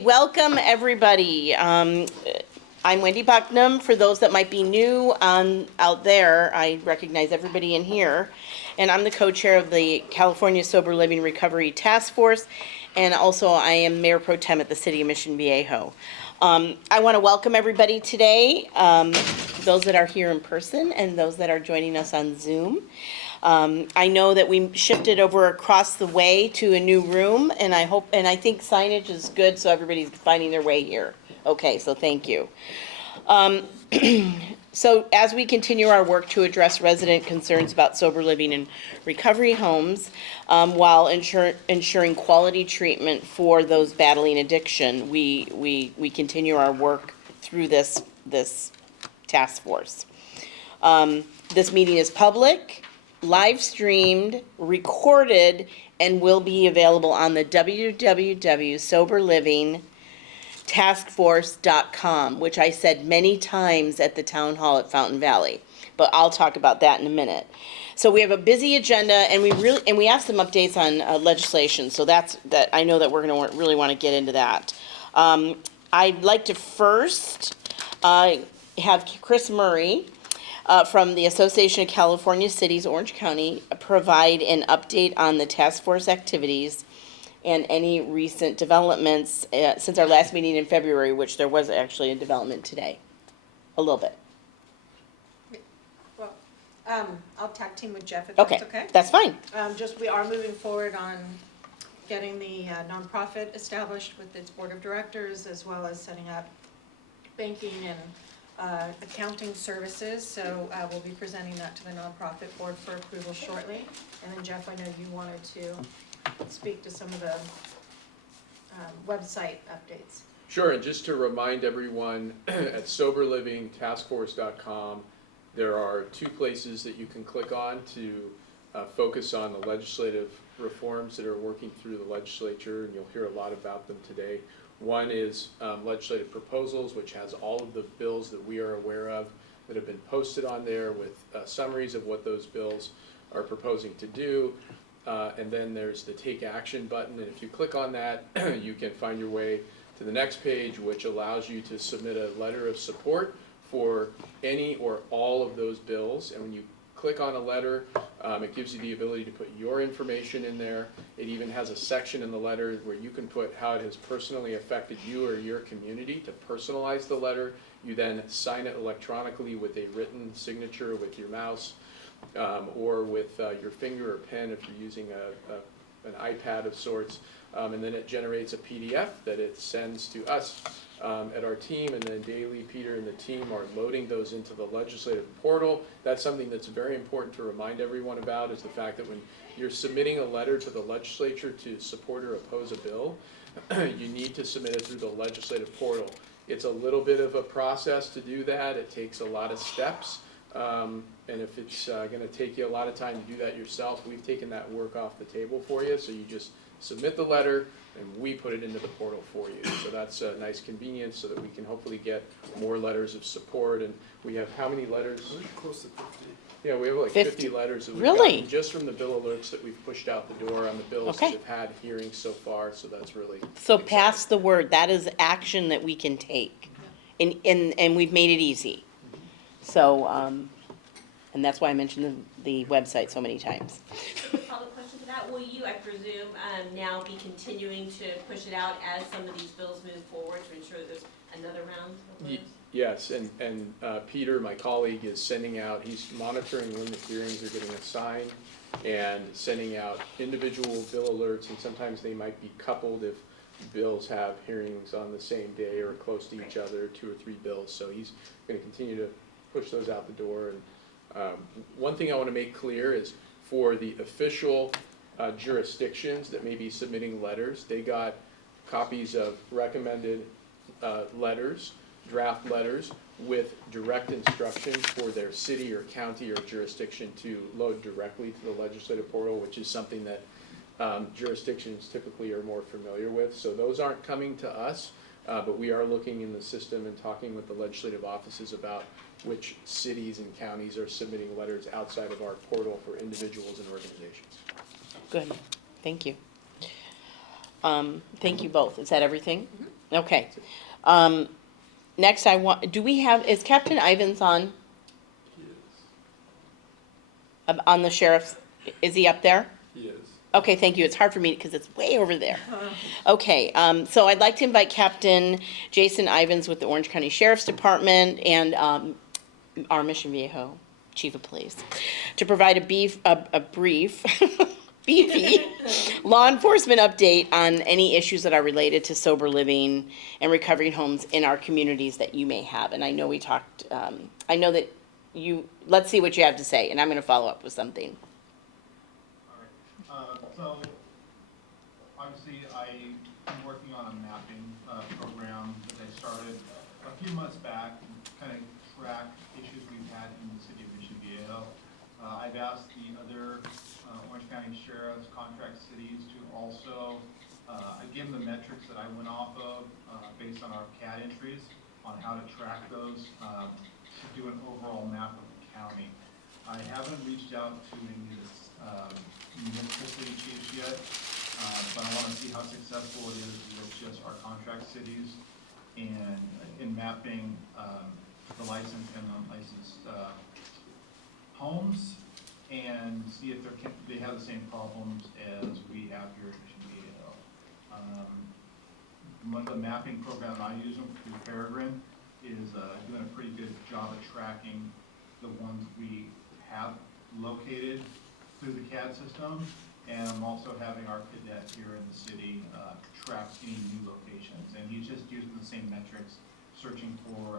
Welcome, everybody. I'm Wendy Bucknam. For those that might be new out there, I recognize everybody in here. And I'm the co-chair of the California Sober Living Recovery Task Force. And also I am Mayor Pro Tem at the City of Mission Viejo. I want to welcome everybody today, those that are here in person and those that are joining us on Zoom. I know that we shifted over across the way to a new room, and I think signage is good, so everybody's finding their way here. Okay, so thank you. So as we continue our work to address resident concerns about sober living and recovery homes, while ensuring quality treatment for those battling addiction, we continue our work through this task force. This meeting is public, live streamed, recorded, and will be available on the www.soberlivingtaskforce.com, which I said many times at the town hall at Fountain Valley, but I'll talk about that in a minute. So we have a busy agenda, and we have some updates on legislation. So that I know that we're going to really want to get into that. I'd like to first have Chris Murray from the Association of California Cities, Orange County, provide an update on the task force activities and any recent developments since our last meeting in February, which there was actually a development today, a little bit. Well, I'll tag team with Jeff if that's okay. That's fine. We are moving forward on getting the nonprofit established with its board of directors, as well as setting up banking and accounting services, so we'll be presenting that to the nonprofit board for approval shortly. And then Jeff, I know you wanted to speak to some of the website updates. Sure, and just to remind everyone, at soberlivingtaskforce.com, there are two places that you can click on to focus on the legislative reforms that are working through the legislature, and you'll hear a lot about them today. One is legislative proposals, which has all of the bills that we are aware of that have been posted on there with summaries of what those bills are proposing to do. And then there's the Take Action button, and if you click on that, you can find your way to the next page, which allows you to submit a letter of support for any or all of those bills. And when you click on a letter, it gives you the ability to put your information in there. It even has a section in the letter where you can put how it has personally affected you or your community to personalize the letter. You then sign it electronically with a written signature with your mouse or with your finger or pen if you're using an iPad of sorts. And then it generates a PDF that it sends to us at our team, and then daily Peter and the team are loading those into the legislative portal. That's something that's very important to remind everyone about, is the fact that when you're submitting a letter to the legislature to support or oppose a bill, you need to submit it through the legislative portal. It's a little bit of a process to do that. It takes a lot of steps, and if it's going to take you a lot of time to do that yourself, we've taken that work off the table for you, so you just submit the letter, and we put it into the portal for you. So that's a nice convenience so that we can hopefully get more letters of support. And we have how many letters? Close to 50. Yeah, we have like 50 letters that we've Really? gotten just from the bill alerts that we've pushed out the door on the bills that have had hearings so far. So that's really So exciting. pass the word. That is action that we can take, and we've made it easy. So, and that's why I mentioned the website so many times. Follow-up question to that, will you, I presume, now be continuing to push it out as some of these bills move forward to ensure that there's another round of those? Yes, and Peter, my colleague, is sending out, he's monitoring when the hearings are getting assigned and sending out individual bill alerts, and sometimes they might be coupled if bills have hearings on the same day or close to each other, 2 or 3 bills. So he's going to continue to push those out the door. And one thing I want to make clear is for the official jurisdictions that may be submitting letters, they got copies of recommended letters, draft letters, with direct instructions for their city or county or jurisdiction to load directly to the legislative portal, which is something that jurisdictions typically are more familiar with. So those aren't coming to us, but we are looking in the system and talking with the legislative offices about which cities and counties are submitting letters outside of our portal for individuals and organizations. Good, thank you. Thank you both. Is that everything? Mm-hmm. Okay. Next do we have, is Captain Ivins on? On the sheriff's, is he up there? He is. Okay, thank you. It's hard for me because it's way over there. Okay, so I'd like to invite Captain Jason Ivins with the Orange County Sheriff's Department and our Mission Viejo Chief of Police to provide a brief, beefy law enforcement update on any issues that are related to sober living and recovering homes in our communities that you may have. And I know we talked, I know that let's see what you have to say, and I'm going to follow up with something. So, obviously, I've been working on a mapping program that I started a few months back, and kind of track issues we've had in the city of Mission Viejo. I've asked the other Orange County sheriffs, contract cities to also, I give them the metrics that I went off of based on our CAD entries on how to track those to do an overall map of the county. I haven't reached out to any of the municipal city chiefs yet, but I want to see how successful it is with just our contract cities and in mapping the licensed and unlicensed homes and see if they have the same problems as we have here at Mission Viejo. One of the mapping programs I use through Peregrine is doing a pretty good job of tracking the ones we have located through the CAD system, and I'm also having our cadet here in the city track any new locations, and he's just using the same metrics, searching for,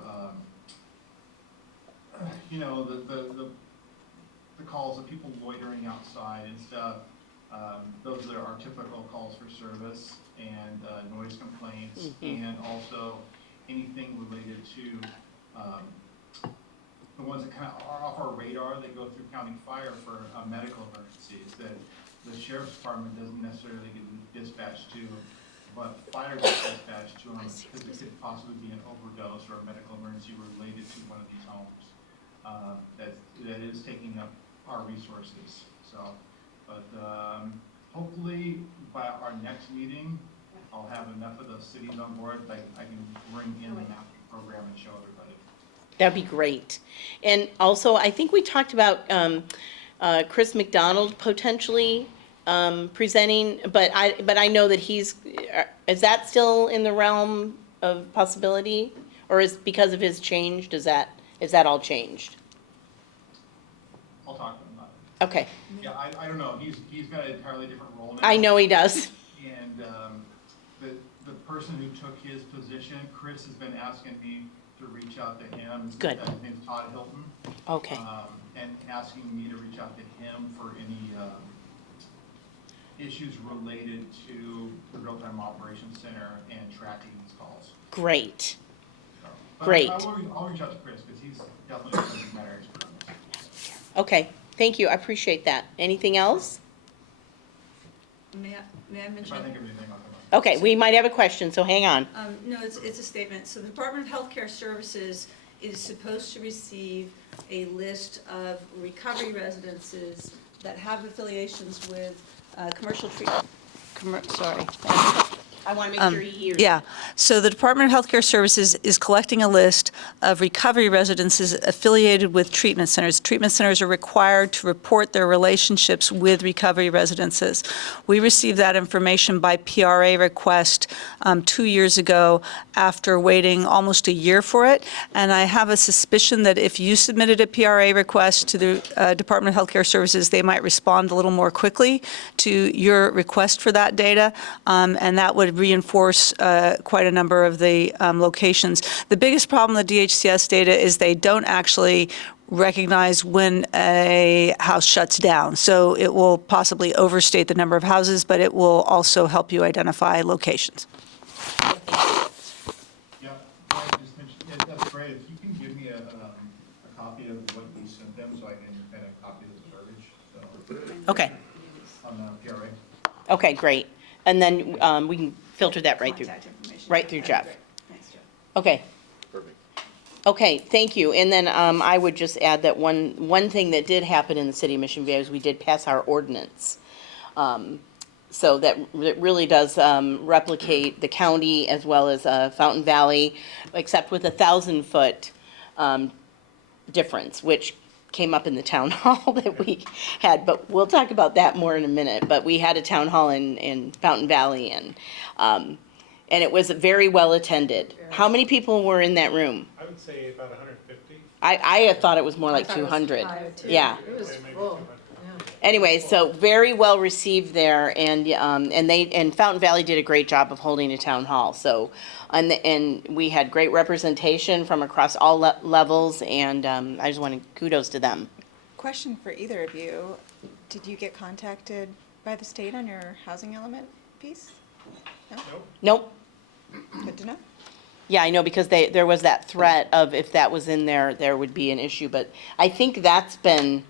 you know, the calls of people loitering outside and stuff. Those are our typical calls for service and noise complaints, and also anything related to the ones that kind of are off our radar that go through county fire for medical emergencies that the sheriff's department doesn't necessarily get dispatched to, but fire gets dispatched to them because it could possibly be an overdose or a medical emergency related to one of these homes that is taking up our resources. So, but hopefully by our next meeting, I'll have enough of those cities on board that I can bring in the mapping program and show everybody. That'd be great. And also, I think we talked about Chris McDonald potentially presenting, but I know that is that still in the realm of possibility? Or is, because of his change, is that all changed? I'll talk to him about it. Okay, Yeah, I don't know. He's got an entirely different role now. I know he does. And the person who took his position, Chris, has been asking me to reach out to him. Good. His name's Todd Hilton. Okay, And asking me to reach out to him for any issues related to the real-time operations center and tracking these calls. great. So, but Great. I'll reach out to Chris because he's definitely a subject matter expert on this. Okay, thank you. I appreciate that. Anything else? May I If mention? I think of anything, I'll come up. Okay, we might have a question, so hang on. No, it's a statement. So the Department of Healthcare Services is supposed to receive a list of recovery residences that have affiliations with commercial treatment. Sorry. I want to make sure he hears. Yeah, so the Department of Healthcare Services is collecting a list of recovery residences affiliated with treatment centers. Treatment centers are required to report their relationships with recovery residences. We received that information by PRA request 2 years ago after waiting almost a year for it. And I have a suspicion that if you submitted a PRA request to the Department of Healthcare Services, they might respond a little more quickly to your request for that data, and that would reinforce quite a number of the locations. The biggest problem with DHCS data is they don't actually recognize when a house shuts down. So it will possibly overstate the number of houses, but it will also help you identify locations. Yeah, I just mentioned, yeah, that's great. If you can give me a copy of what you sent them so I can kind of copy the verbiage, so, Okay, on the PRA. okay, great. And then we can filter that right through. Contact information. right through Jeff. Great. Thanks, Jeff. Okay, Perfect. okay, thank you. And then I would just add that one thing that did happen in the city of Mission Viejo is we did pass our ordinance So that really does replicate the county as well as Fountain Valley, except with a 1,000-foot difference, which came up in the town hall that we had, but we'll talk about that more in a minute. But we had a town hall in Fountain Valley, and it was very well attended. How many people were in that room? I would say about 150. I thought it was more like I thought it was 200. high, too. Yeah. It was Maybe full, 200. yeah. Anyway, so very well received there, and Fountain Valley did a great job of holding a town hall. So, and we had great representation from across all levels, and I just want to kudos to them. Question for either of you. Did you get contacted by the state on your housing element piece? No? Nope. Good to know. Yeah, I know, because there was that threat of if that was in there, there would be an issue, but I think that's been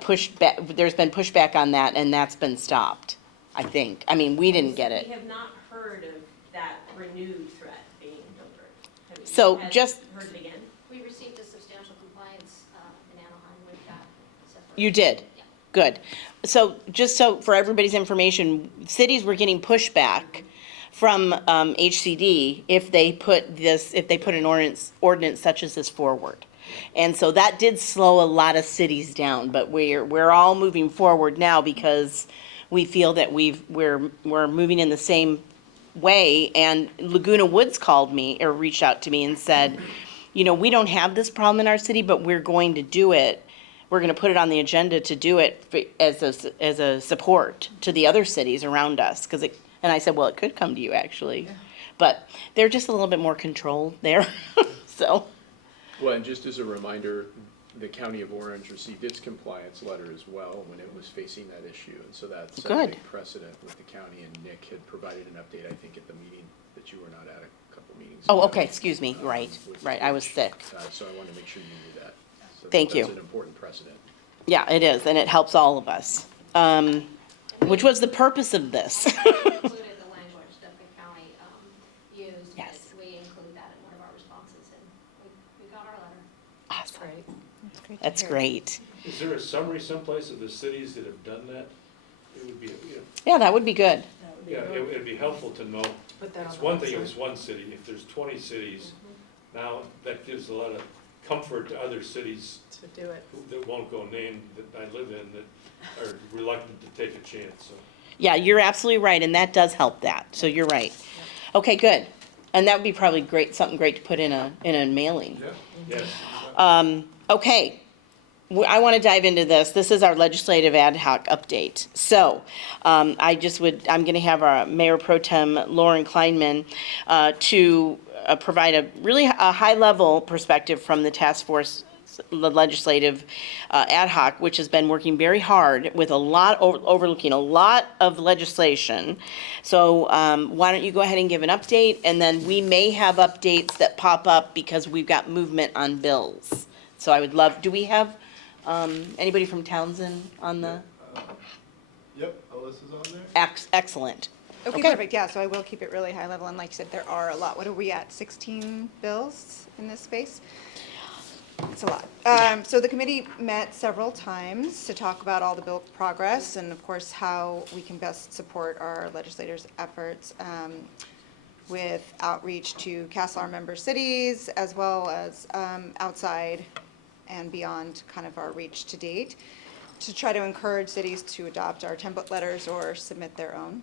pushed back, there's been pushback on that, and that's been stopped, I think. I mean, we didn't get We it. have not heard of that renewed threat being delivered. Have you So had just- heard it again? We received a substantial compliance in Anaheim with that separate. You did? Yeah. Good. So, just so for everybody's information, cities were getting pushback from HCD if they put an ordinance such as this forward. And so that did slow a lot of cities down, but we're all moving forward now because we feel that we're moving in the same way. And Laguna Woods called me or reached out to me and said, you know, we don't have this problem in our city, but we're going to do it. We're going to put it on the agenda to do it as a support to the other cities around us. And I said, well, it could come to you, actually. But they're just a little bit more controlled there, so. Well, and just as a reminder, the County of Orange received its compliance letter as well when it was facing that issue. And so that's a Good. big precedent with the county, and Nick had provided an update, I think, at the meeting that you were not at, a couple meetings Oh, ago. okay, excuse me, right, I was sick. So I wanted to make sure you knew that. So Thank you. That's an important precedent. Yeah, it is, and it helps all of us, which was the purpose of this. Included the language that the county used. Yes. But we include that in one of our responses, and we got our letter. Awesome. Great. That's great to That's hear. great. Is there a summary someplace of the cities that have done that? It would be, Yeah, that would be good. yeah, it'd be helpful to know. Put that on It's the one thing if website. it's one city, if there's 20 cities, now that gives a lot of comfort to other cities To do it. that won't go named, that I live in, that are reluctant to take a chance, so. Yeah, you're absolutely right, and that does help that, so you're right. Okay, good. And that would be probably great, something great to put in a mailing. Yes. Okay, I want to dive into this. This is our legislative ad hoc update. So, I'm going to have our Mayor Pro Tem Lauren Kleinman to provide a really high-level perspective from the task force, the legislative ad hoc, which has been working very hard with overlooking a lot of legislation. So why don't you go ahead and give an update, and then we may have updates that pop up because we've got movement on bills. So I would love, do we have anybody from Townsend on the, Yep, Alyssa's on there. excellent. Okay, Okay. perfect. Yeah, so I will keep it really high level. And like you said, there are a lot. What are we at? 16 bills in this space? It's a lot. So the committee met several times to talk about all the bill progress and, of course, how we can best support our legislators' efforts with outreach to CASLR member cities, as well as outside and beyond kind of our reach to date, to try to encourage cities to adopt our template letters or submit their own.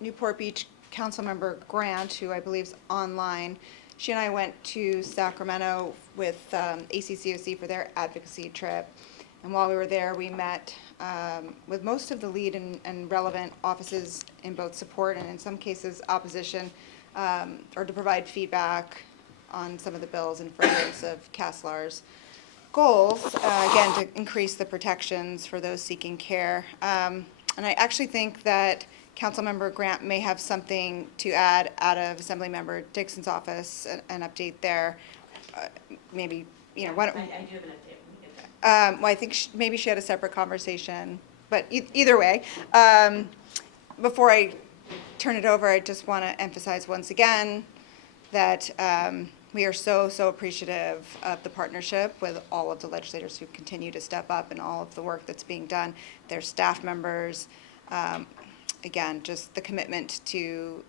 Newport Beach Councilmember Grant, who I believe is online, she and I went to Sacramento with ACCOC for their advocacy trip. And while we were there, we met with most of the lead and relevant offices in both support and in some cases opposition, or to provide feedback on some of the bills in furtherance of CASLR's goals, again, to increase the protections for those seeking care. And I actually think that Councilmember Grant may have something to add out of Assemblymember Dixon's office, an update there. Maybe, you know, why don't, I do have an update when we get there. well, I think maybe she had a separate conversation, but either way, before I turn it over, I just want to emphasize once again that we are so appreciative of the partnership with all of the legislators who continue to step up and all of the work that's being done, their staff members, Again, just the commitment to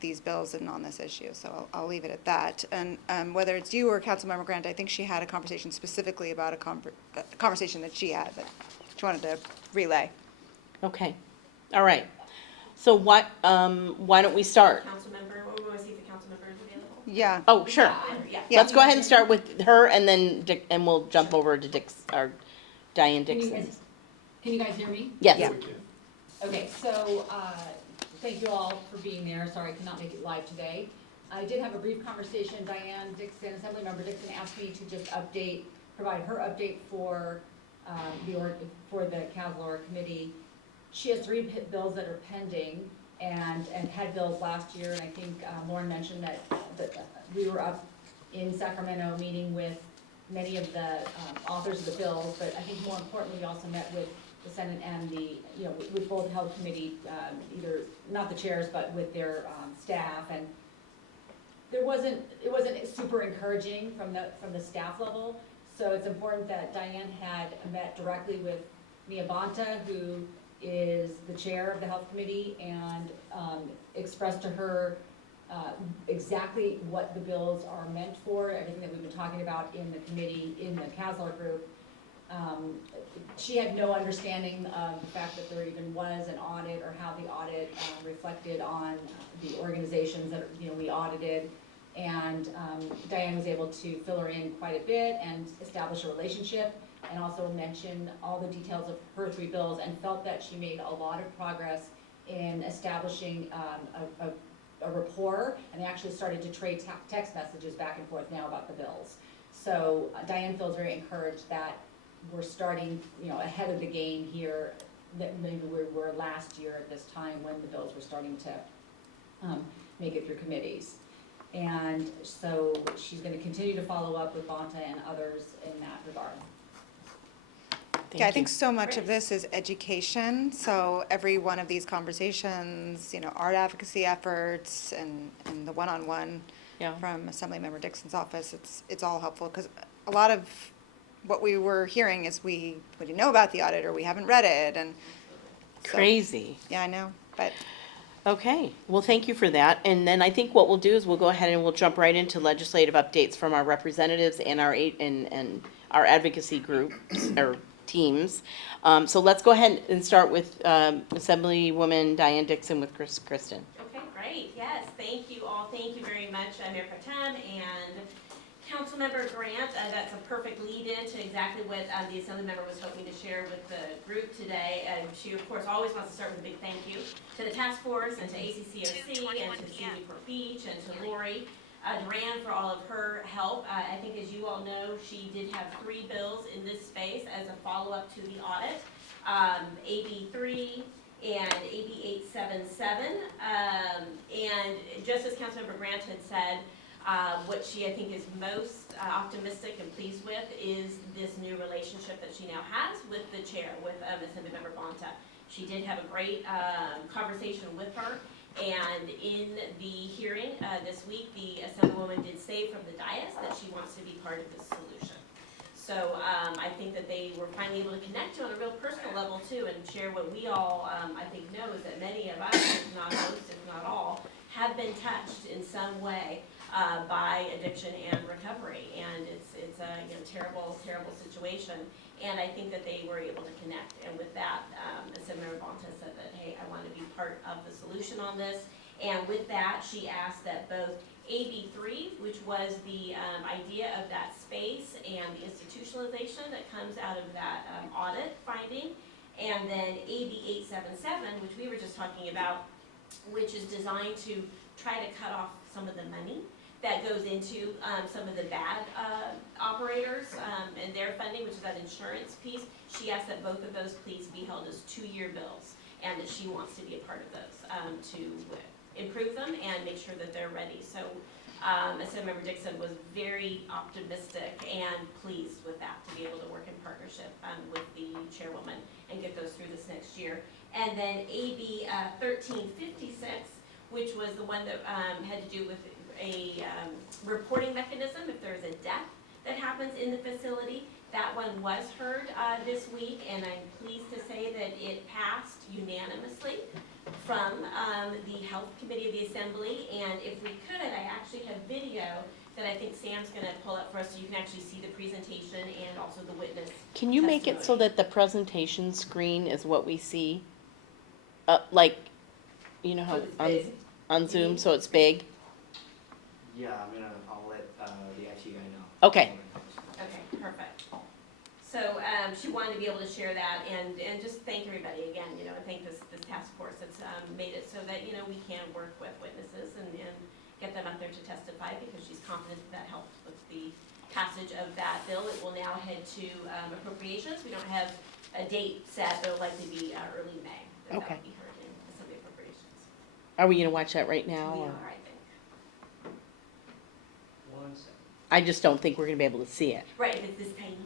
these bills and on this issue, so I'll leave it at that. And whether it's you or Councilmember Grant, I think she had a conversation specifically about a conversation that she had that she wanted to relay. Okay, all right. So what, why don't we start? Councilmember, or we want to see if the councilmember is available? Yeah. Oh, sure. Yeah. Yeah. Let's go ahead and start with her and then Dick, and we'll jump over to Diane Can you Dixon. Can you guys hear me? Yes. Yeah. Okay, so, thank you all for being there. Sorry I could not make it live today. I did have a brief conversation. Diane Dixon, Assemblymember Dixon asked me to just provide her update for, for the CASLOR committee. She has 3 bills that are pending and had bills last year, and I think Lauren mentioned that we were up in Sacramento meeting with many of the authors of the bills, but I think more importantly, we also met with the Senate and with both Health Committee, either, not the chairs, but with their staff, and it wasn't super encouraging from the staff level, so it's important that Diane had met directly with Mia Bonta, who is the chair of the Health Committee, and expressed to her exactly what the bills are meant for, everything that we've been talking about in the committee, in the CASLR group. She had no understanding of the fact that there even was an audit or how the audit reflected on the organizations that we audited. And Diane was able to fill her in quite a bit and establish a relationship, and also mention all the details of her 3 bills, and felt that she made a lot of progress in establishing a rapport, and they actually started to trade text messages back and forth now about the bills. So Diane feels very encouraged that we're starting, ahead of the game here, that maybe we were last year at this time when the bills were starting to make it through committees. And so she's going to continue to follow up with Bonta and others in that regard. Yeah, I think so much of this is education, so every one of these conversations, art advocacy efforts and the one-on-one Yeah. from Assemblymember Dixon's office, it's all helpful, because a lot of what we were hearing is we didn't know about the audit, or we haven't read it, and so- Crazy. Yeah, I know, but Okay, well, thank you for that. And then I think what we'll do is we'll go ahead and we'll jump right into legislative updates from our representatives and our advocacy groups or teams. So let's go ahead and start with Assemblywoman Diane Dixon with Kristen. Okay, great, yes, thank you all, thank you very much, Mayor Pro Tem and Councilmember Grant. That's a perfect lead-in to exactly what the Assembly member was hoping to share with the group today. She, of course, always wants to start with a big thank you to the task force and to ACCOC and to Newport Beach and to Lori Duran for all of her help. I think, as you all know, she did have 3 bills in this space as a follow-up to the audit. AB 3 and AB 877. And just as Councilmember Grant had said, what she, I think, is most optimistic and pleased with is this new relationship that she now has with the chair, with Assemblymember Bonta. She did have a great conversation with her, and in the hearing this week, the Assemblywoman did say from the dais that she wants to be part of this solution. So I think that they were finally able to connect on a real personal level too, and share what we all, I think, know is that many of us, if not most, if not all, have been touched in some way by addiction and recovery, and it's a terrible, terrible situation. And I think that they were able to connect, and with that, Assemblymember Bonta said that, hey, I want to be part of the solution on this. And with that, she asked that both AB 3, which was the idea of that space and the institutionalization that comes out of that audit finding, and then AB 877, which we were just talking about, which is designed to try to cut off some of the money that goes into some of the bad operators and their funding, which is that insurance piece. She asked that both of those please be held as 2-year bills, and that she wants to be a part of those to improve them and make sure that they're ready. So Assemblymember Dixon was very optimistic and pleased with that, to be able to work in partnership with the chairwoman and get those through this next year. And then AB 1356, which was the one that had to do with a reporting mechanism if there's a death that happens in the facility. That one was heard this week, and I'm pleased to say that it passed unanimously from the Health Committee of the Assembly. And if we could, I actually have video that I think Sam's gonna pull up for us, so you can actually see the presentation and also the witness. Can you make it so testimony. that the presentation screen is what we see? Like, you know how So it's on, big. on Zoom, so it's big? Yeah, I'll let the IT guy know. Okay. Okay, perfect. So, she wanted to be able to share that and just thank everybody again, you know, and thank this task force that's, made it so that, you know, we can work with witnesses and get them up there to testify, because she's confident that helped with the passage of that bill. It will now head to, appropriations. We don't have a date set, but it'll likely be, early May. That Okay. will be heard in Assembly Appropriations. Are we gonna watch that right now? We or- are, I think. 1 second. I just don't think we're gonna be able to see it. Right, it's this tiny.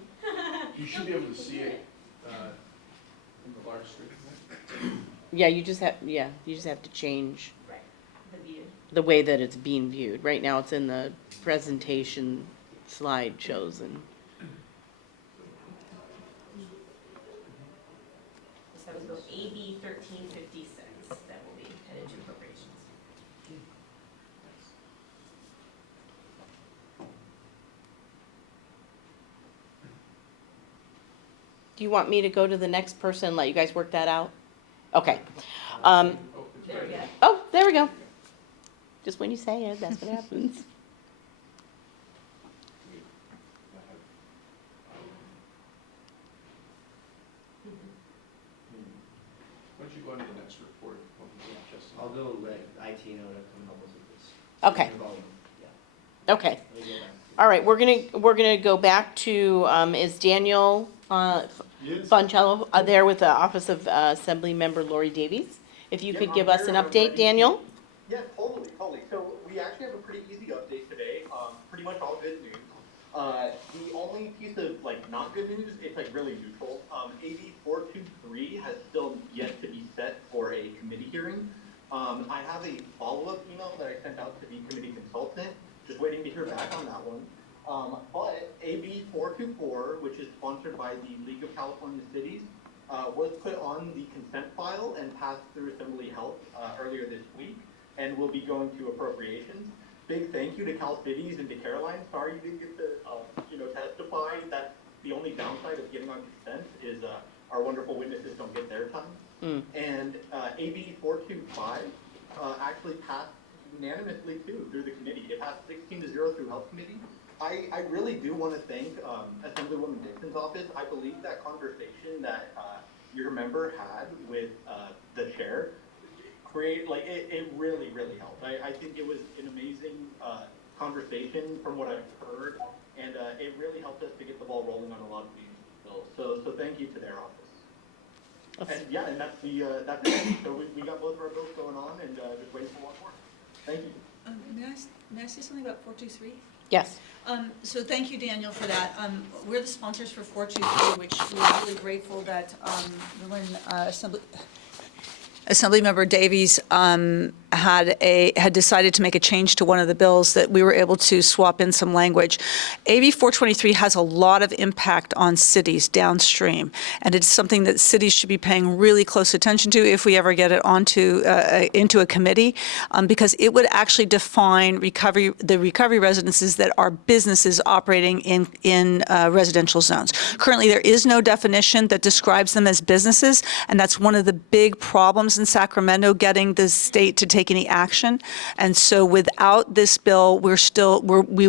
You should be able to see it in the large screen. Yeah, you just have to change Right, the view. the way that it's being viewed. Right now, it's in the presentation slide chosen. So that was bill AB 1356 that will be headed to appropriations. Do you want me to go to the next person and let you guys work that out? Okay. Oh, it's There we ready. go. Oh, there we go. Just when you say it, that's what happens. Why don't you go into the next report? What was it, Justin? I'll go let IT know to come help us with this. Okay. Volume. Yeah. Okay. Let me get back. All right, we're gonna go back to, is Daniel, Foncello there with the Office of Assembly Member Lori Davies? If you Yeah, could I'm give us here, an I'm update, ready. Daniel? Yeah, totally. So we actually have a pretty easy update today. Pretty much all good news. The only piece of not good news, it's really neutral. AB 423 has still yet to be set for a committee hearing. I have a follow-up email that I sent out to the committee consultant, just waiting to hear back on that one. But AB 424, which is sponsored by the League of California Cities, was put on the consent file and passed through Assembly Health earlier this week, and will be going to appropriations. Big thank you to Cal Cities and to Caroline. Sorry you didn't get to testify. That's the only downside of getting on consent is our wonderful witnesses don't get their time. And AB 425 actually passed unanimously too through the committee. It passed 16-0 through Health Committee. I really do want to thank Assemblywoman Dixon's office. I believe that conversation that your member had with the chair it really helped. I think it was an amazing conversation from what I've heard, and it really helped us to get the ball rolling on a lot of these bills. So thank you to their office. And yeah, and that's it. So we got both of our bills going on, and just waiting for one more. Thank you. May I say something about 423? Yes. So thank you, Daniel, for that. We're the sponsors for 423, which we're really grateful that when Assemblymember Davies had decided to make a change to one of the bills, that we were able to swap in some language. AB 423 has a lot of impact on cities downstream, and it's something that cities should be paying really close attention to if we ever get it onto into a committee, because it would actually define the recovery residences that are businesses operating in residential zones. Currently, there is no definition that describes them as businesses, and that's one of the big problems in Sacramento, getting the state to take any action. And so without this bill, we'll still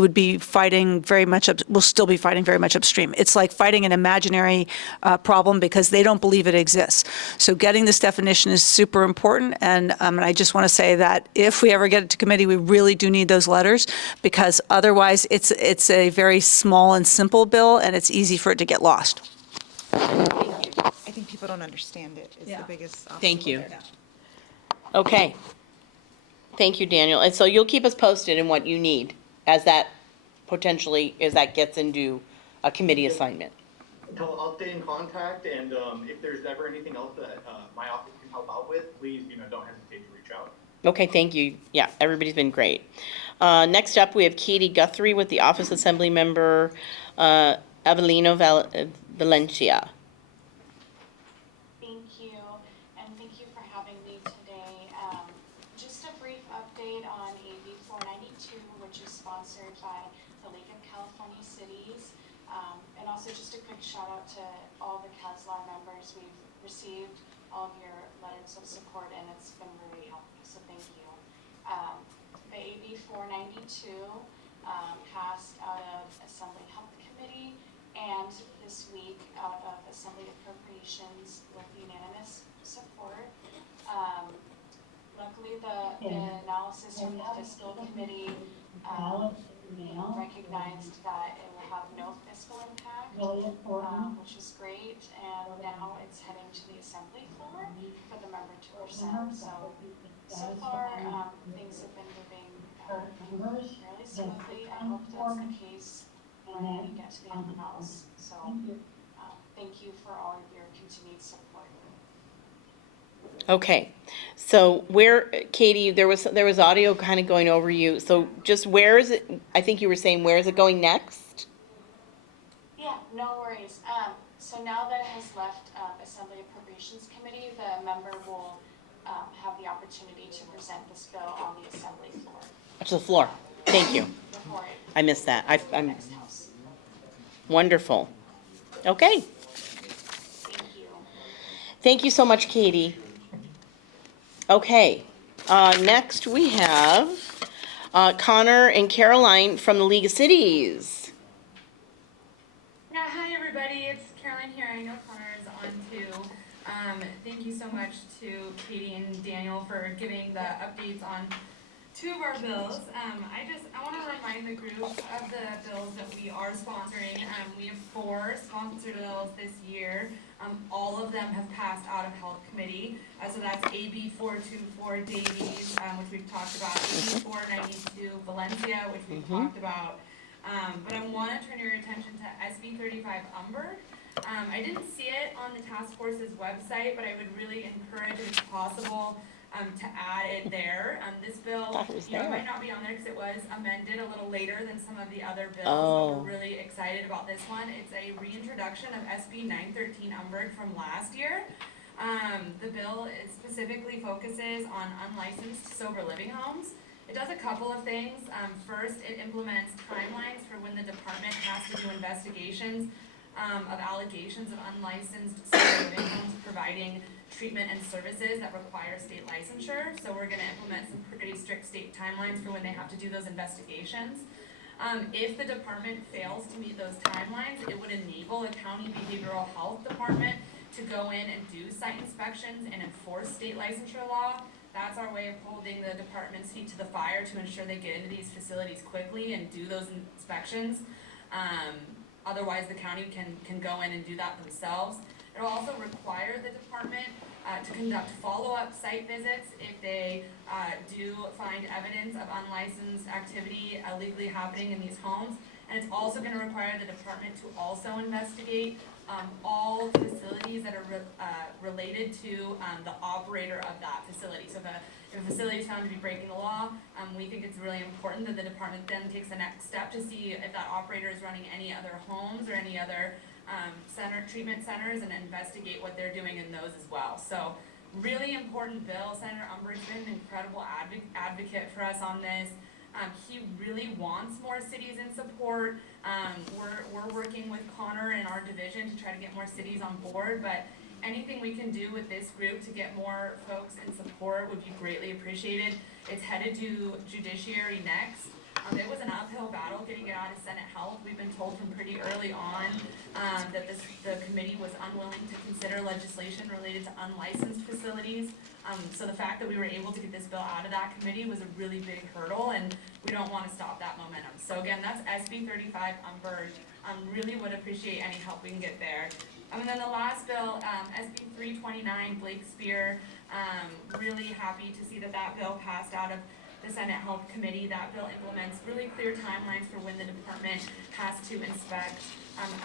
be fighting very much upstream. It's like fighting an imaginary problem because they don't believe it exists. So getting this definition is super important. And I just want to say that if we ever get it to committee, we really do need those letters, because otherwise it's a very small and simple bill, and it's easy for it to get lost. I think people don't understand it is the biggest obstacle. Thank you. there. Okay. Thank you, Daniel. And so you'll keep us posted in what you need as that gets into a committee assignment. I'll stay in contact, and if there's ever anything else that my office can help out with, please don't hesitate to reach out. Okay, thank you. Yeah, everybody's been great. Next up, we have Katie Guthrie with the Office Assembly Member, Avelino Valencia. Thank you, and thank you for having me today. Just a brief update on AB 492, which is sponsored by the League of California Cities. And also just a quick shout out to all the CASLAR members. We've received all of your letters of support and it's been really helpful, so thank you. The AB 492 passed out of Assembly Health Committee and this week out of Assembly Appropriations with unanimous support. Luckily, the analysis from the Fiscal Committee recognized that it will have no fiscal impact, which is great, and now it's heading to the Assembly floor for the member to present. So far, things have been moving fairly smoothly. I hope that's the case when we get to the end of the House. So thank you for all of your continued support. Okay, so Katie, there was audio kind of going over you, so just where is it, I think you were saying, where is it going next? Yeah, no worries. So now that it has left Assembly Appropriations Committee, the member will have the opportunity to present this bill on the Assembly floor. To the floor, thank you. Before it I missed that. the I'm next House. wonderful. Okay, Thank you. thank you so much, Katie. Okay, next we have Connor and Caroline from the League of Cities. Yeah, hi everybody, it's Caroline here. I know Connor is on too. Thank you so much to Katie and Daniel for giving the updates on two of our bills. I want to remind the group of the bills that we are sponsoring. We have 4 sponsored bills this year. All of them have passed out of Health Committee. So that's AB 424 Davies, which we've talked about, AB 492 Valencia, which we've talked about. But I want to turn your attention to SB 35 Umberg. I didn't see it on the task force's website, but I would really encourage, if possible, to add it there. This bill, it might not be on there because it was amended a little later than some of the other bills, but we're really excited about this one. It's a reintroduction of SB 913 Umberg from last year. The bill specifically focuses on unlicensed sober living homes. It does a couple of things. First, it implements timelines for when the department has to do investigations of allegations of unlicensed sober living homes providing treatment and services that require state licensure. So we're going to implement some pretty strict state timelines for when they have to do those investigations. If the department fails to meet those timelines, it would enable a county behavioral health department to go in and do site inspections and enforce state licensure law. That's our way of holding the department's feet to the fire to ensure they get into these facilities quickly and do those inspections. Otherwise, the county can go in and do that themselves. It'll also require the department to conduct follow-up site visits if they do find evidence of unlicensed activity illegally happening in these homes. And it's also going to require the department to also investigate all facilities that are related to the operator of that facility. So if a facility is found to be breaking the law, we think it's really important that the department then takes the next step to see if that operator is running any other homes or any other treatment centers and investigate what they're doing in those as well. So really important bill. Senator Umberg's been an incredible advocate for us on this. He really wants more cities in support. We're working with Connor and our division to try to get more cities on board, but anything we can do with this group to get more folks in support would be greatly appreciated. It's headed to Judiciary next. It was an uphill battle getting it out of Senate Health. We've been told from pretty early on that the committee was unwilling to consider legislation related to unlicensed facilities. So the fact that we were able to get this bill out of that committee was a really big hurdle, and we don't want to stop that momentum. So again, that's SB 35 Umberg. Really would appreciate any help we can get there. And then the last bill, SB 329 Blake Spear. Really happy to see that bill passed out of the Senate Health Committee. That bill implements really clear timelines for when the department has to inspect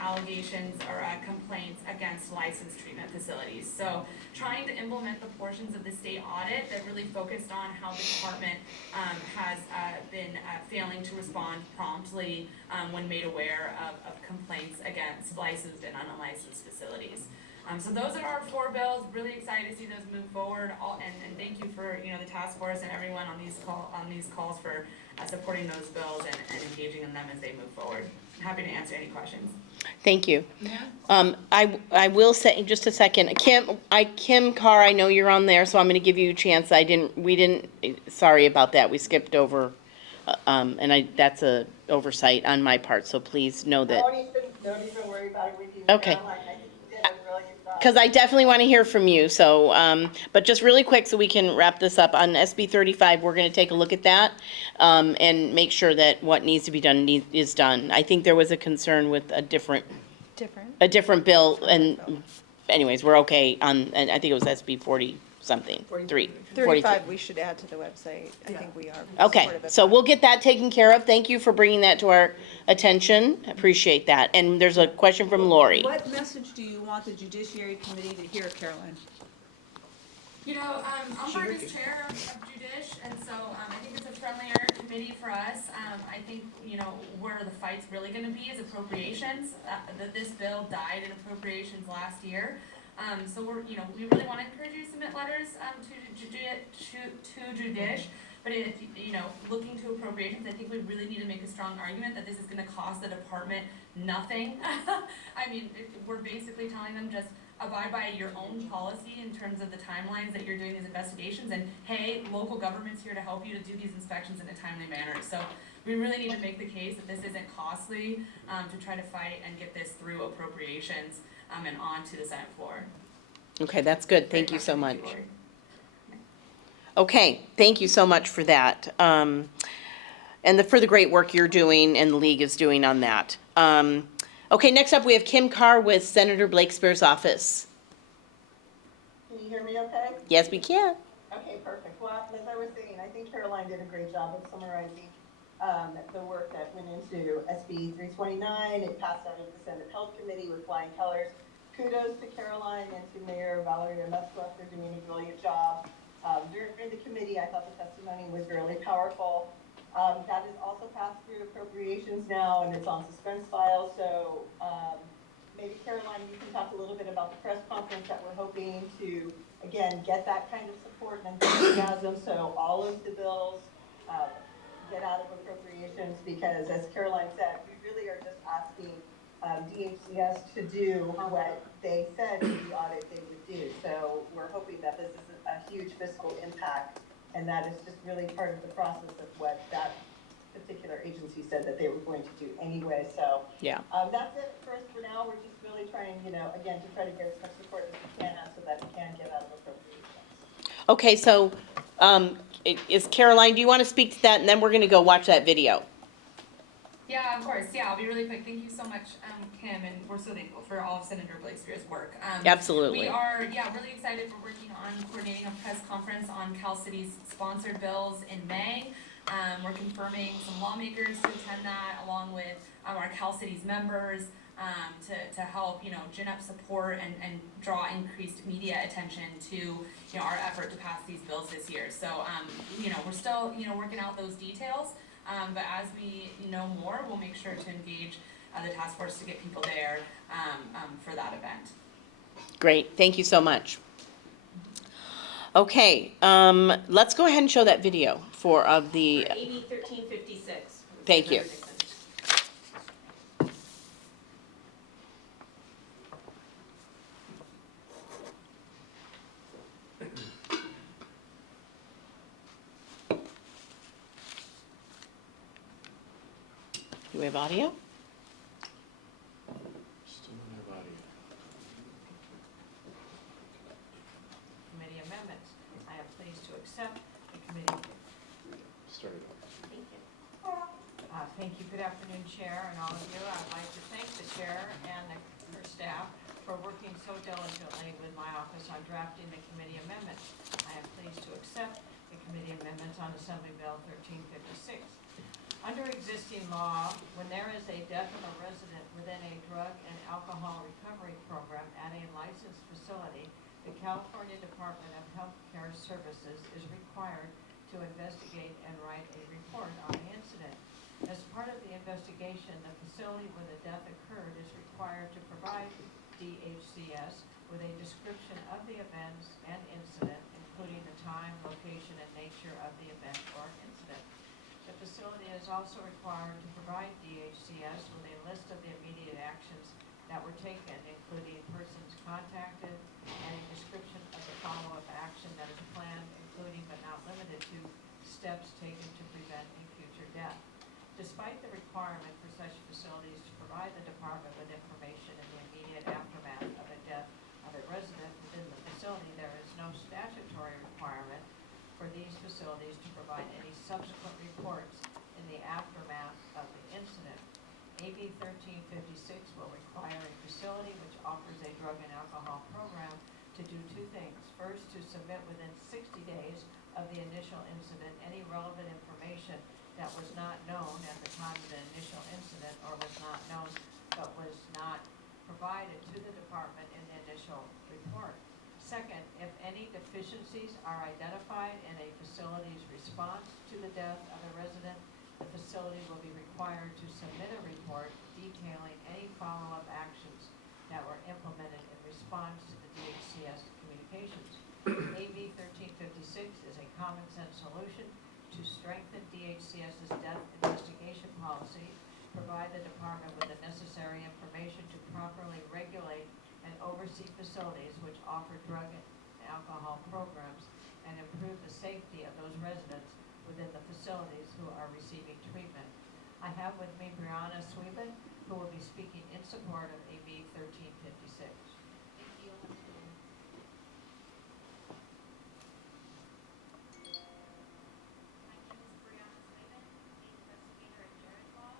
allegations or complaints against licensed treatment facilities. So trying to implement the portions of the state audit that really focused on how the department has been failing to respond promptly when made aware of complaints against licensed and unlicensed facilities. So those are our 4 bills. Really excited to see those move forward. And thank you for the task force and everyone on these calls for supporting those bills and engaging in them as they move forward. I'm happy to answer any questions. Thank you. I will say, in just a second, Kim Carr, I know you're on there, so I'm gonna give you a chance. Sorry about that, we skipped over, and that's a oversight on my part, so please know that. Don't even worry about it with you. Okay. Caroline. I think you did a brilliant job. Because I definitely want to hear from you, so, but just really quick so we can wrap this up, on SB 35, we're going to take a look at that, and make sure that what needs to be done is done. I think there was a concern with a different bill, and anyways, we're okay on, and I think it was SB 40-something, 35 we should add to the website. I think we are. Okay, supportive of so that. we'll get that taken care of. Thank you for bringing that to our attention. Appreciate that. And there's a question from Lori. What message do you want the Judiciary Committee to hear, Caroline? I'm is chair of Judish, and so I think it's a friendlier committee for us. I think, where the fight's really gonna be is appropriations. This bill died in appropriations last year. So we really wanna encourage you to submit letters to Judish. But if, looking to appropriations, I think we really need to make a strong argument that this is gonna cost the department nothing. I mean, we're basically telling them just abide by your own policy in terms of the timelines that you're doing these investigations, and hey, local government's here to help you to do these inspections in a timely manner. So we really need to make the case that this isn't costly to try to fight and get this through appropriations and onto the Senate floor. Okay, that's good. Thank you so much. Okay, thank you so much for that. And for the great work you're doing and the league is doing on that. Okay, next up we have Kim Carr with Senator Blakespear's office. Can you hear me okay? Yes, we can. Okay, perfect. Well, as I was saying, I think Caroline did a great job of summarizing the work that went into SB 329. It passed out of the Senate Health Committee with flying colors. Kudos to Caroline and to Mayor Valeria Mescla for doing a brilliant job. During the committee, I thought the testimony was really powerful. That is also passed through appropriations now, and it's on suspense file. So maybe Caroline, you can talk a little bit about the press conference that we're hoping to, again, get that kind of support and enthusiasm. So all of the bills get out of appropriations, because as Caroline said, we really are just asking DHCS to do what they said in the audit they would do. So we're hoping that this is a huge fiscal impact, and that is just really part of the process of what that particular agency said that they were going to do anyway. So yeah, that's it for us for now. We're just really trying, again, to try to get as much support as we can so that we can get out of appropriations. Okay, so is Caroline, do you want to speak to that, and then we're going to go watch that video? Yeah, of course. Yeah, I'll be really quick. Thank you so much, Kim, and we're so thankful for all of Senator Blakespear's work. Absolutely. We are, really excited. We're working on coordinating a press conference on Cal City's sponsored bills in May. We're confirming some lawmakers to attend that, along with our Cal City's members, to help, gin up support and draw increased media attention to, our effort to pass these bills this year. So, we're still, working out those details. But as we know more, we'll make sure to engage the task force to get people there for that event. Great, thank you so much. Okay, let's go ahead and show that video of the. For AB 1356. Thank you. Do we have audio? Still don't have audio. Committee amendments. I am pleased to accept the committee. Started. Thank you. Thank you. Good afternoon, Chair, and all of you. I'd like to thank the Chair and her staff for working so diligently with my office on drafting the committee amendments. I am pleased to accept the committee amendments on Assembly Bill 1356. Under existing law, when there is a death of a resident within a drug and alcohol recovery program at a licensed facility, the California Department of Health Care Services is required to investigate and write a report on the incident. As part of the investigation, the facility where the death occurred is required to provide DHCS with a description of the events and incident, including the time, location, and nature of the event or incident. The facility is also required to provide DHCS with a list of the immediate actions that were taken, including persons contacted and a description of the follow-up action that is planned, including but not limited to steps taken to prevent a future death. Despite the requirement for such facilities to provide the department with information in the immediate aftermath of a death of a resident within the facility, there is no statutory requirement for these facilities to provide any subsequent reports in the aftermath of the incident. AB 1356 will require a facility which offers a drug and alcohol program to do two things. First, to submit within 60 days of the initial incident any relevant information that was not known at the time of the initial incident or was not known but was not provided to the department in the initial report. Second, if any deficiencies are identified in a facility's response to the death of a resident, the facility will be required to submit a report detailing any follow-up actions that were implemented in response to the DHCS communications. AB 1356 is a common sense solution to strengthen DHCS's death investigation policy, provide the department with the necessary information to properly regulate and oversee facilities which offer drug and alcohol programs and improve the safety of those residents within the facilities who are receiving treatment. I have with me Brianna Sweetland, who will be speaking in support of AB 1356. Thank you. My name is Brianna Slavin, lead investigator at Jared Law.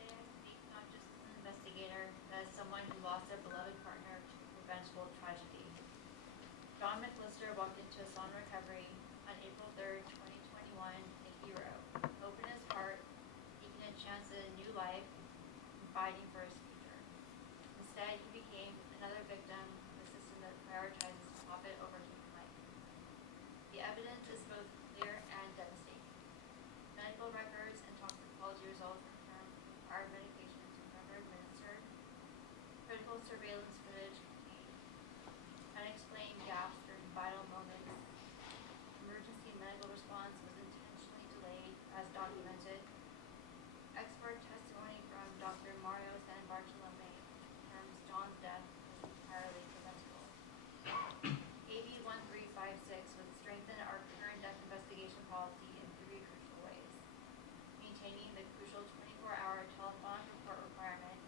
Today I speak not just as an investigator, but as someone who lost their beloved partner to a revengeful tragedy. John McLister walked into a Son Recovery on April 3rd, 2021, a hero, hope in his heart, seeking a chance at a new life, and fighting for his future. Instead, he became another victim of a system that prioritizes profit over human life. The evidence is both clear and devastating. Medical records and toxicology results confirm required medications were never administered. Critical surveillance footage contained unexplained gaps during vital moments. Emergency medical response was intentionally delayed, as documented. Expert testimony from Dr. Mario San Bartolome confirms John's death was entirely preventable. AB 1356 would strengthen our current death investigation policy in three crucial ways: maintaining the crucial 24-hour telephone report requirement,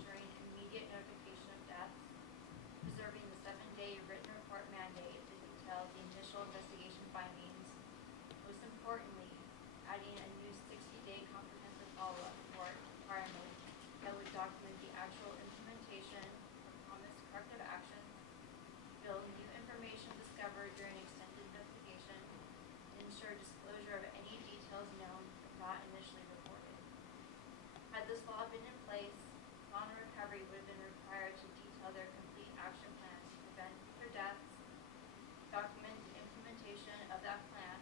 ensuring immediate notification of death, preserving the 7-day written report mandate to detail the initial investigation findings, most importantly, adding a new 60-day comprehensive follow-up report requirement that would document the actual implementation of promised corrective actions, build new information discovered during extended investigation, and ensure disclosure of any details known but not initially reported. Had this law been in place, Son Recovery would have been required to detail their complete action plan to prevent future deaths, document the implementation of that plan,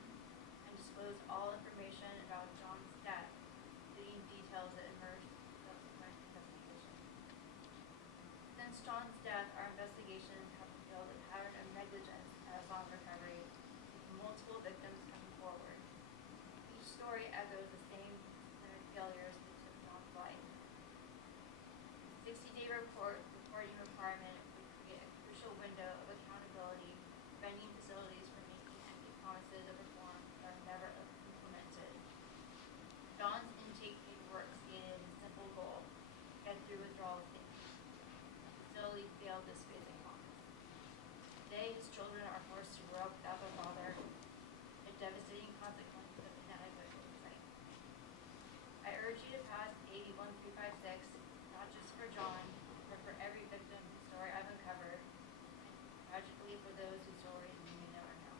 and disclose all information about John's death, including details that emerged from subsequent investigation. Since John's death, our investigations have revealed a pattern of negligence at Son Recovery, with multiple victims coming forward. Each story echoes the same disciplinary failures that took John's life. The 60-day reporting requirement would create a crucial window of accountability, preventing facilities from making empty promises of reform that are never implemented. John's intake paperwork stated a simple goal: get through withdrawal thinking. The facility failed this basic promise. Today, his children are forced to grow up without their father, the devastating consequences of inadequate oversight. I urge you to pass AB 1356, not just for John, but for every victim whose story I've uncovered, and tragically for those whose stories we may never know.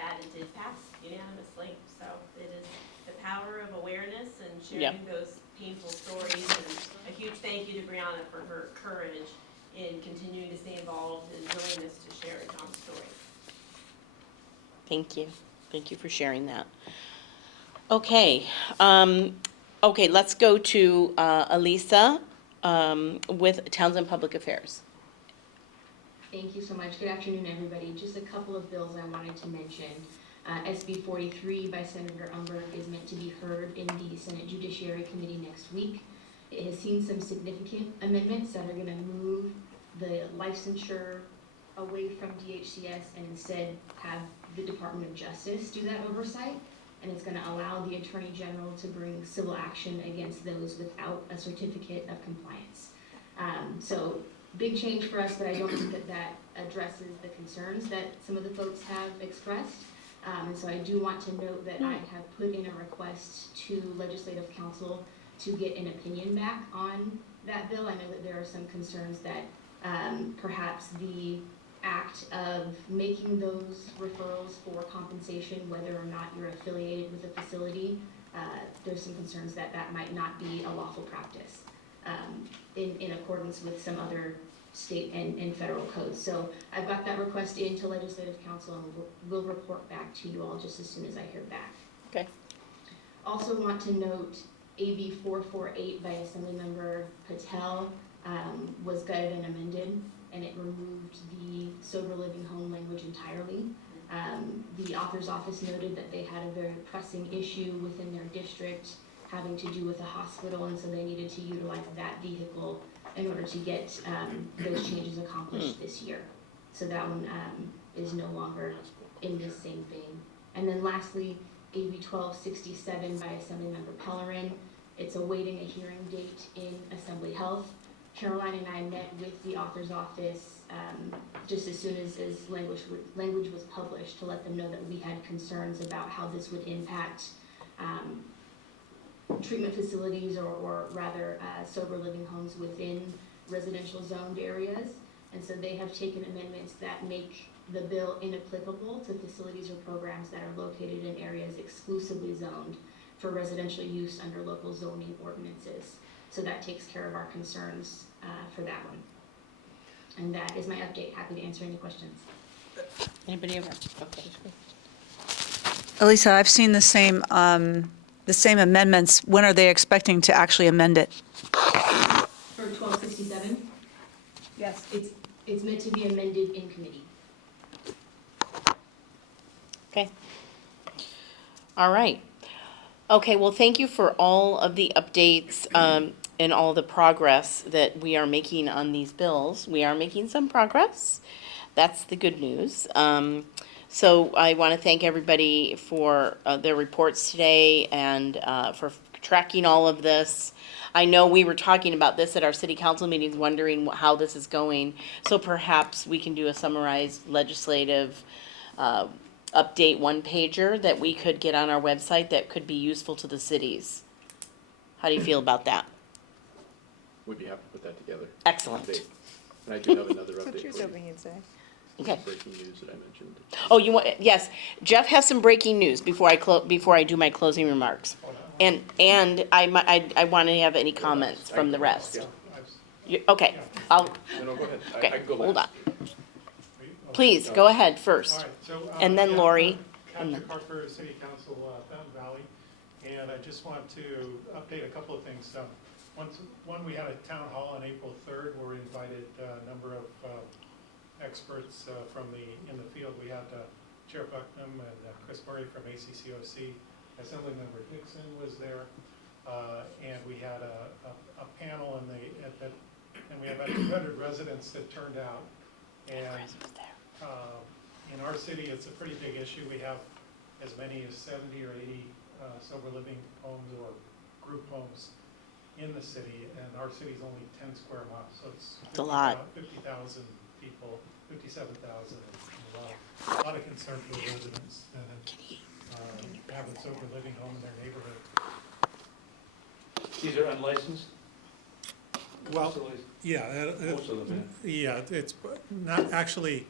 that it did pass unanimously. So it is the power of awareness and Yep. sharing those painful stories. And a huge thank you to Brianna for her courage in continuing to stay involved and willingness to share John's story. Thank you. Thank you for sharing that. Okay, okay, let's go to Elisa with Townsend Public Affairs. Thank you so much. Good afternoon, everybody. Just a couple of bills I wanted to mention. SB 43 by Senator Umberg is meant to be heard in the Senate Judiciary Committee next week. It has seen some significant amendments that are going to move the licensure away from DHCS and instead have the Department of Justice do that oversight. And it's going to allow the Attorney General to bring civil action against those without a certificate of compliance. So big change for us, but I don't think that that addresses the concerns that some of the folks have expressed. And so I do want to note that I have put in a request to Legislative Council to get an opinion back on that bill. I know that there are some concerns that perhaps the act of making those referrals for compensation, whether or not you're affiliated with a facility, there's some concerns that that might not be a lawful practice in accordance with some other state and federal codes. So I've got that request into Legislative Council and we'll report back to you all just as soon as I hear back. Okay. Also want to note AB 448 by Assemblymember Patel was gutted and amended, and it removed the sober living home language entirely. The author's office noted that they had a very pressing issue within their district having to do with a hospital, and so they needed to utilize that vehicle in order to get those changes accomplished this year. So that one is no longer in this same vein. And then lastly, AB 1267 by Assemblymember Pellerin. It's awaiting a hearing date in Assembly Health. Caroline and I met with the author's office just as soon as language was published to let them know that we had concerns about how this would impact treatment facilities or rather sober living homes within residential zoned areas. And so they have taken amendments that make the bill inapplicable to facilities or programs that are located in areas exclusively zoned for residential use under local zoning ordinances. So that takes care of our concerns for that one. And that is my update. Happy to answer any questions. Anybody ever? Okay. Elisa, I've seen the same amendments. When are they expecting to actually amend it? For 1267? Yes. It's meant to be amended in committee. Okay. All right. Okay, well, thank you for all of the updates and all the progress that we are making on these bills. We are making some progress. That's the good news. So I want to thank everybody for their reports today and for tracking all of this. I know we were talking about this at our city council meetings, wondering how this is going. So perhaps we can do a summarized legislative update one-pager that we could get on our website that could be useful to the cities. How do you feel about that? We'd be happy to put that together. Excellent. And I do have another That's what update you was for you. hoping you'd say. Okay. Breaking news that I mentioned. Oh, you want, yes, Jeff has some breaking news before I do my closing remarks. And I want to have any comments from the rest. Okay, No, go ahead. I okay, can go hold on. last. Please, go ahead first. All right, so, And then yeah, Lori. I'm Captain Parker, City Council, Fountain Valley, and I just want to update a couple of things. One, we had a town hall on April 3rd where we invited a number of experts in the field. We had Chair Bucknam and Chris Murray from ACCOC. Assemblymember Dixon was there, and we had a panel, and we had about 200 residents that turned out. And in our city, it's a pretty big issue. We have as many as 70 or 80 sober living homes or group homes in the city, and our city's only 10 square miles, so it's a lot. 50,000 people, 57,000. A lot of concern for the residents that have a sober living home in their neighborhood. These are unlicensed? Well, yeah, Most of them, yeah, it's not actually,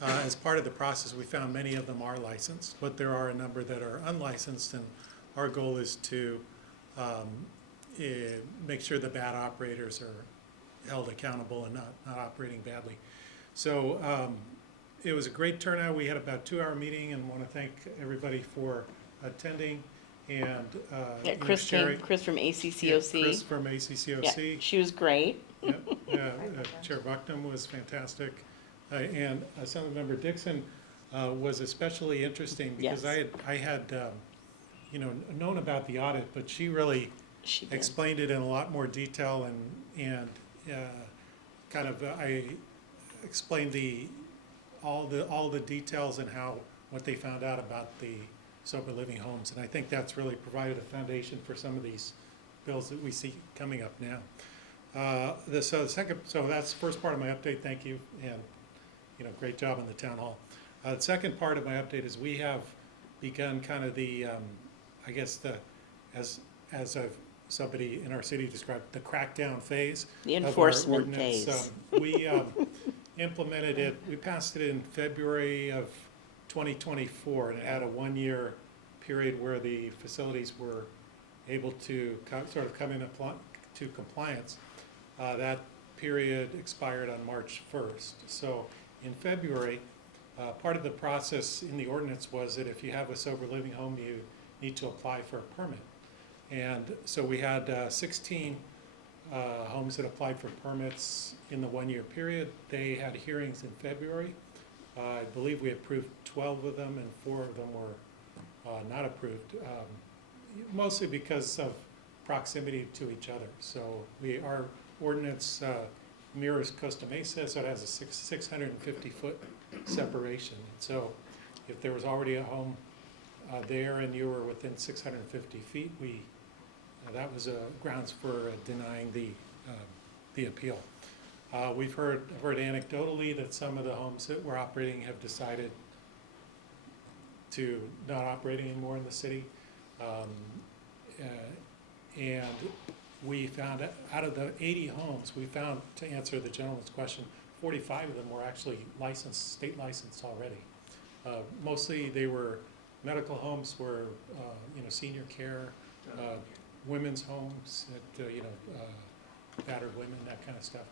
As part of the process, we found many of them are licensed, but there are a number that are unlicensed, and our goal is to make sure the bad operators are held accountable and not operating badly. So it was a great turnout. We had about a 2-hour meeting, and want to thank everybody for attending. And Yeah, you know, Chris Sherry- Chris from yeah, ACCOC. Chris from ACCOC. Yeah, she was great. Yep, Chair Bucknam was fantastic. And Assemblymember Dixon was especially interesting because Yes. I had you know, known about the audit, but she really She did. explained it in a lot more detail, and kind of I explained all the details and what they found out about the sober living homes, and I think that's really provided a foundation for some of these bills that we see coming up now. So that's the first part of my update. Thank you, and you know, great job on the town hall. The second part of my update is we have begun kind of the I guess as somebody in our city described, the crackdown phase The of our enforcement ordinance. phase. We implemented it. We passed it in February of 2024, and it had a 1-year period where the facilities were able to sort of come into compliance. That period expired on March 1st. So in February, part of the process in the ordinance was that if you have a sober living home, you need to apply for a permit. And so we had 16 homes that applied for permits in the 1-year period. They had hearings in February. I believe we approved 12 of them, and 4 of them were not approved, mostly because of proximity to each other. So our ordinance mirrors Costa Mesa, so it has a 650-foot separation. So if there was already a home there and you were within 650 feet, that was grounds for denying the appeal. We've heard anecdotally that some of the homes that were operating have decided to not operate anymore in the city. And we found out of the 80 homes, we found, to answer the gentleman's question, 45 of them were actually licensed, state licensed already. Mostly they were medical homes where, you know, senior care, women's homes, that, you know, battered women, that kind of stuff.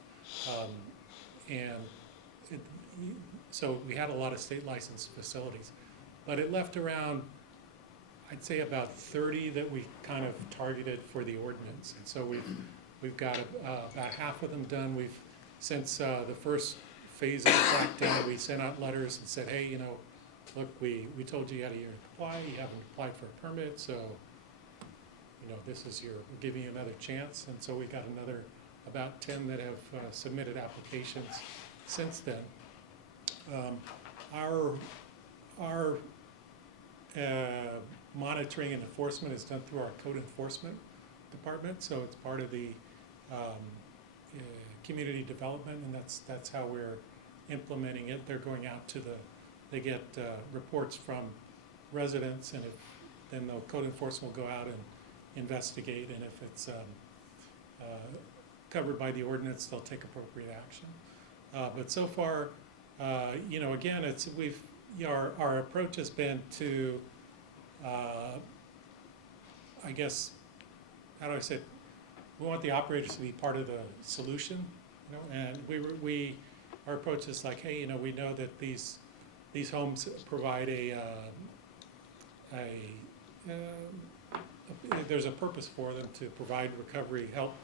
So we had a lot of state licensed facilities, but it left around, I'd say about 30 that we kind of targeted for the ordinance. And so we've got about half of them done. We've, since the first phase of the crackdown, we sent out letters and said, hey, you know, look, we told you had a year to apply, you haven't applied for a permit, so, you know, we're giving you another chance. And so we got another about 10 that have submitted applications since then. Our monitoring and enforcement is done through our code enforcement department, so it's part of the community development, and that's how we're implementing it. They're going out to they get reports from residents, and then the code enforcement will go out and investigate, and if it's covered by the ordinance, they'll take appropriate action. But so far, you know, again, our approach has been to, I guess, how do I say it? We want the operators to be part of the solution, you know, and our approach is like, hey, you know, we know that these homes provide there's a purpose for them to provide recovery help,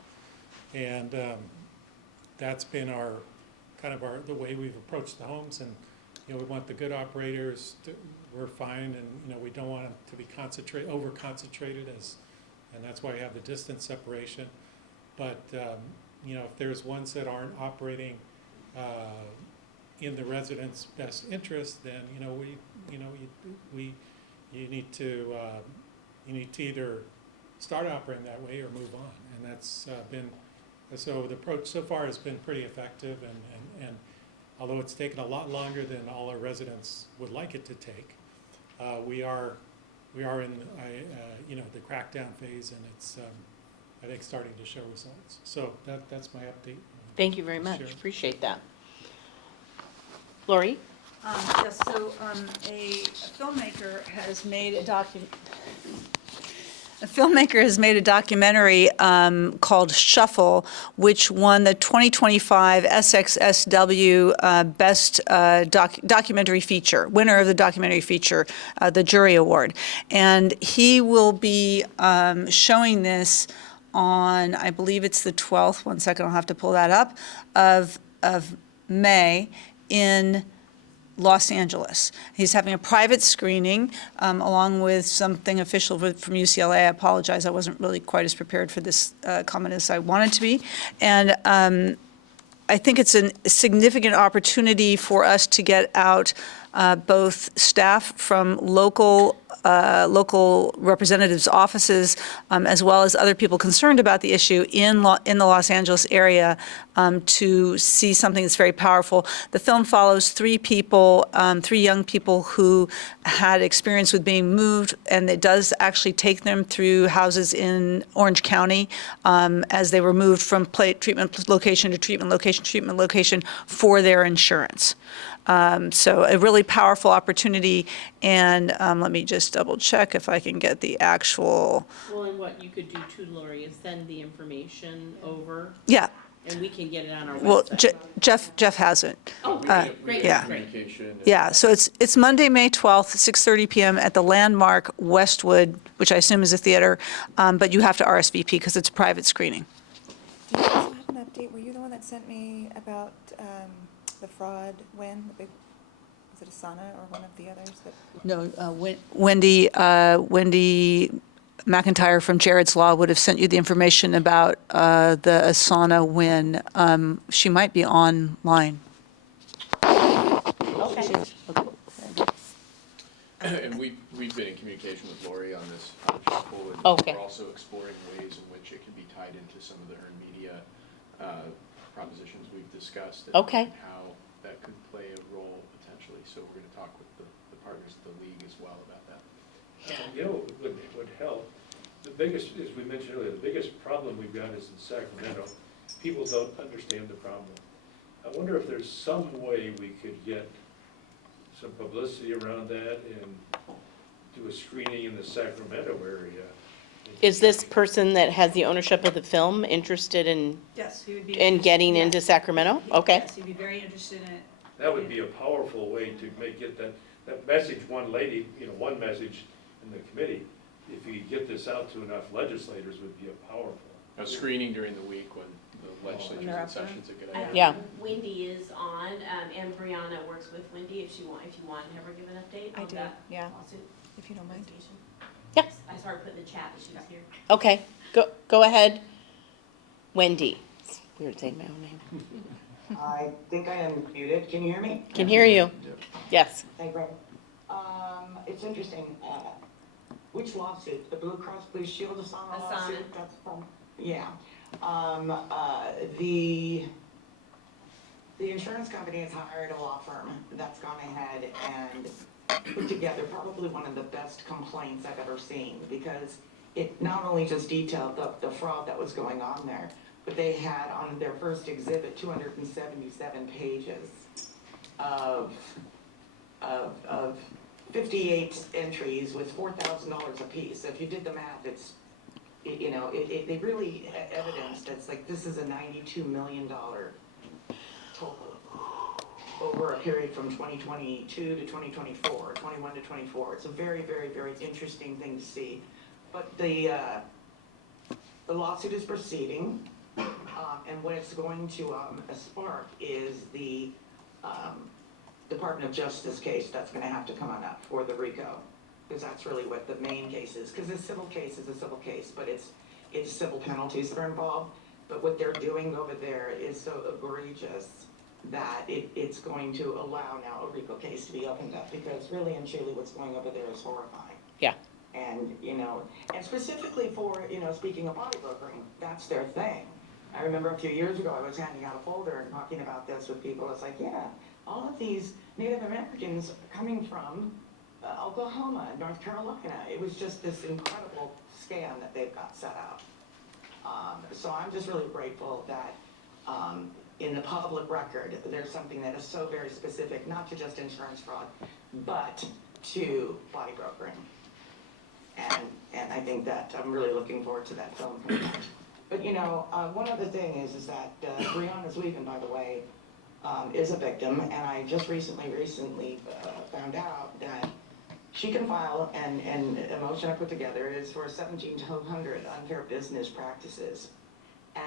and that's been the way we've approached the homes. And you know, we want the good operators we're fine, and you know, we don't want them to be over concentrated, and that's why we have the distance separation. But you know, if there's ones that aren't operating in the residents' best interest, then you need to either start operating that way or move on, and that's been so. The approach so far has been pretty effective, and although it's taken a lot longer than all our residents would like it to take, we are in the crackdown phase, and it's I think starting to show results. So that's my update. Thank you very much. Sure. Appreciate that. Lori? Yes, so a filmmaker has made a documentary called Shuffle, which won the 2025 SXSW Best Documentary Feature, winner of the documentary feature, the jury award. And he will be showing this on, I believe it's the 12th, one second, I'll have to pull that up, of May in Los Angeles. He's having a private screening along with something official from UCLA. I apologize, I wasn't really quite as prepared for this comment as I wanted to be. And I think it's a significant opportunity for us to get out both staff from local representatives' offices, as well as other people concerned about the issue in the Los Angeles area, to see something that's very powerful. The film follows three young people who had experience with being moved, and it does actually take them through houses in Orange County as they were moved from treatment location to treatment location for their insurance. So a really powerful opportunity, and let me just double check if I can get the actual. Well, and what you could do too, Lori, is send the information over. Yeah. And we can get it on our Well, website. Jeff has it. Oh, great, Yeah. Communication. Yeah, so it's Monday, May 12th, 6:30 PM at the Landmark Westwood, which I assume is a theater, but you have to RSVP because it's a private screening. Do you also have an update? Were you the one that sent me about the fraud win? The big, was it Asana or one of the others? No, Wendy McIntyre from Jared's Law would have sent you the information about the Asana win. She might be online. Okay. And we've been in communication with Lori on this shuffle, and Okay. we're also exploring ways in which it can be tied into some of the earned media propositions we've discussed. And Okay. and how that could play a role potentially. So we're going to talk with the partners of the league as well about that. You know, what would help, the biggest, as we mentioned earlier, the biggest problem we've got is in Sacramento. People don't understand the problem. I wonder if there's some way we could get some publicity around that and do a screening in the Sacramento area. Is this person that has the ownership of the film interested in Yes, he would be. in getting into Sacramento? Okay. Yes, he'd be very interested in it. That would be a powerful way to get that message, one message in the committee. If you could get this out to enough legislators, would be a powerful. A screening during the week when the legislature's in session is a good idea. Yeah. Wendy is on, and Brianna works with Wendy if you want to have her give an update I on do, that yeah. lawsuit. If you don't mind. investigation. Yep. I saw her put in the chat that she was here. Okay. Go ahead. Wendy. It's weird saying my own name. I think I am muted. Can you hear me? Can hear you. Yes. Hey, Greg. It's interesting. Which lawsuit? The Blue Cross Blue Shield Asana lawsuit? That's from. Yeah. The insurance company has hired a law firm that's gone ahead and put together probably one of the best complaints I've ever seen, because it not only just detailed the fraud that was going on there, but they had on their first exhibit 277 pages of 58 entries with $4,000 apiece. If you did the math, they really evidenced it's like this is a $92 million total over a period from 2022 to 2024, 21 to 24. It's a very, very, very interesting thing to see. But the lawsuit is proceeding, and what it's going to spark is the Department of Justice case that's going to have to come on up for the RICO, because that's really what the main case is. Because a civil case is a civil case, but it's civil penalties that are involved. But what they're doing over there is so egregious that it's going to allow now a RICO case to be opened up, because really and truly what's going over there is horrifying. Yeah. And, and specifically for, speaking of body brokering, that's their thing. I remember a few years ago, I was handing out a folder and talking about this with people. It's like, yeah, all of these Native Americans coming from Oklahoma, North Carolina. It was just this incredible scam that they've got set up. So I'm just really grateful that in the public record, there's something that is so very specific, not to just insurance fraud, but to body brokering. And I think that I'm really looking forward to that film coming out. But you know, one other thing is that Brianna Zweven, by the way, is a victim, and I just recently found out that she can file, and a motion I put together is for 1700 unfair business practices.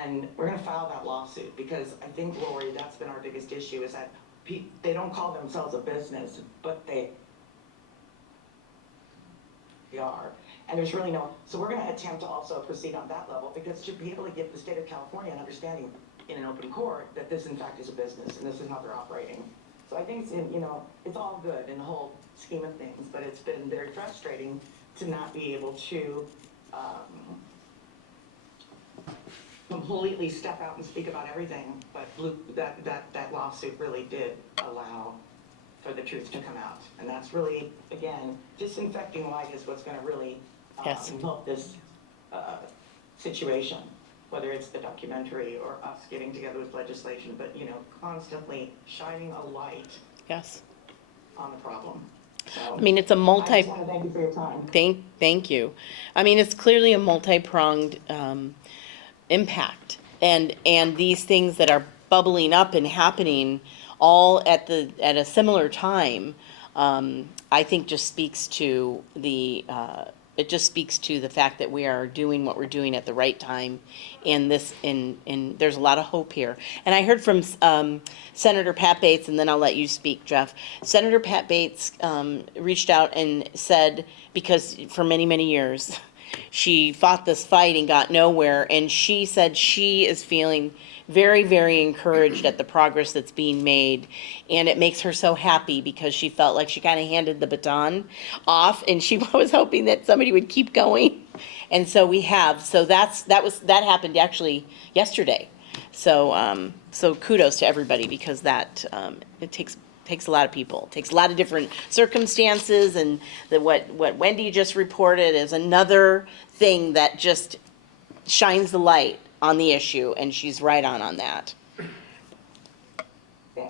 And we're gonna file that lawsuit, because I think, Lori, that's been our biggest issue, is that they don't call themselves a business, but they are. And there's really no, so we're gonna attempt to also proceed on that level, because to be able to give the state of California an understanding in an open court that this in fact is a business, and this is how they're operating. So I think, you know, it's all good in the whole scheme of things, but it's been very frustrating to not be able to completely step out and speak about everything. But that lawsuit really did allow for the truth to come out. And that's really, again, disinfecting light is what's gonna really help this situation. Whether it's the documentary or us getting together with legislation, but, you know, constantly shining a light on the problem. So, I mean, it's a I just wanna thank you for your time. Thank you. I mean, it's clearly a multi-pronged impact, and these things that are bubbling up and happening all at a similar time, I think just speaks to the fact that we are doing what we're doing at the right time, and there's a lot of hope here. And I heard from Senator Pat Bates, and then I'll let you speak, Jeff. Senator Pat Bates reached out and said, because for many, many years, she fought this fight and got nowhere, and she said she is feeling very, very encouraged at the progress that's being made, and it makes her so happy because she felt like she kind of handed the baton off, and she was hoping that somebody would keep going, and so we have. So that happened actually yesterday. So so kudos to everybody, because that it takes a lot of people, takes a lot of different circumstances, and what Wendy just reported is another thing that just shines the light on the issue, and she's right on that.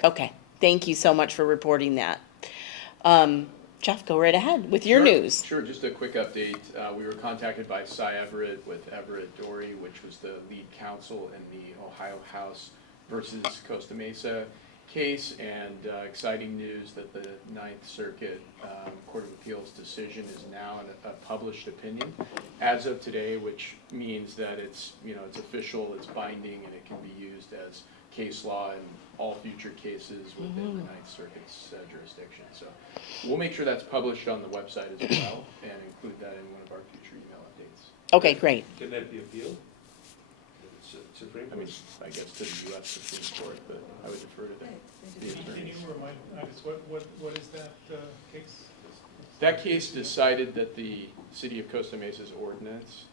Okay, thank you so much for reporting that. Jeff, go right ahead with your news. Sure, just a quick update. We were contacted by Cy Everett with Everett Dory, which was the lead counsel in the Ohio House versus Costa Mesa case, and exciting news that the Ninth Circuit Court of Appeals decision is now a published opinion as of today, which means that it's official, it's binding, and it can be used as case law in all future cases within the Ninth Circuit's jurisdiction. So we'll make sure that's published on the website as well, and include that in one of our future email updates. Okay, great. Can that be appealed? Supreme I Court? mean, I guess to the U.S. Supreme Court, but I would defer to the Can attorneys. you remind us, what is that case? That case decided that the City of Costa Mesa's ordinance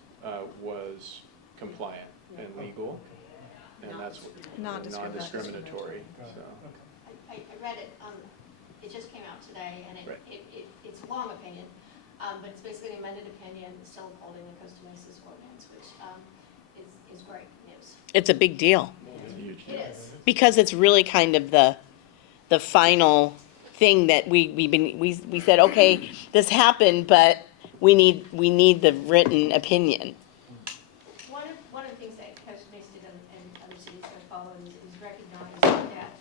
was compliant and legal, and that's what, non-discriminatory, so. I read it, it just came out today, and Right. it's a long opinion, but it's basically an amended opinion, still upholding the Costa Mesa's ordinance, which is great news. It's a big deal, It is. because it's really kind of the final thing that we said, okay, this happened, but we need the written opinion. One of the things that Costa Mesa did and other cities that followed is recognize that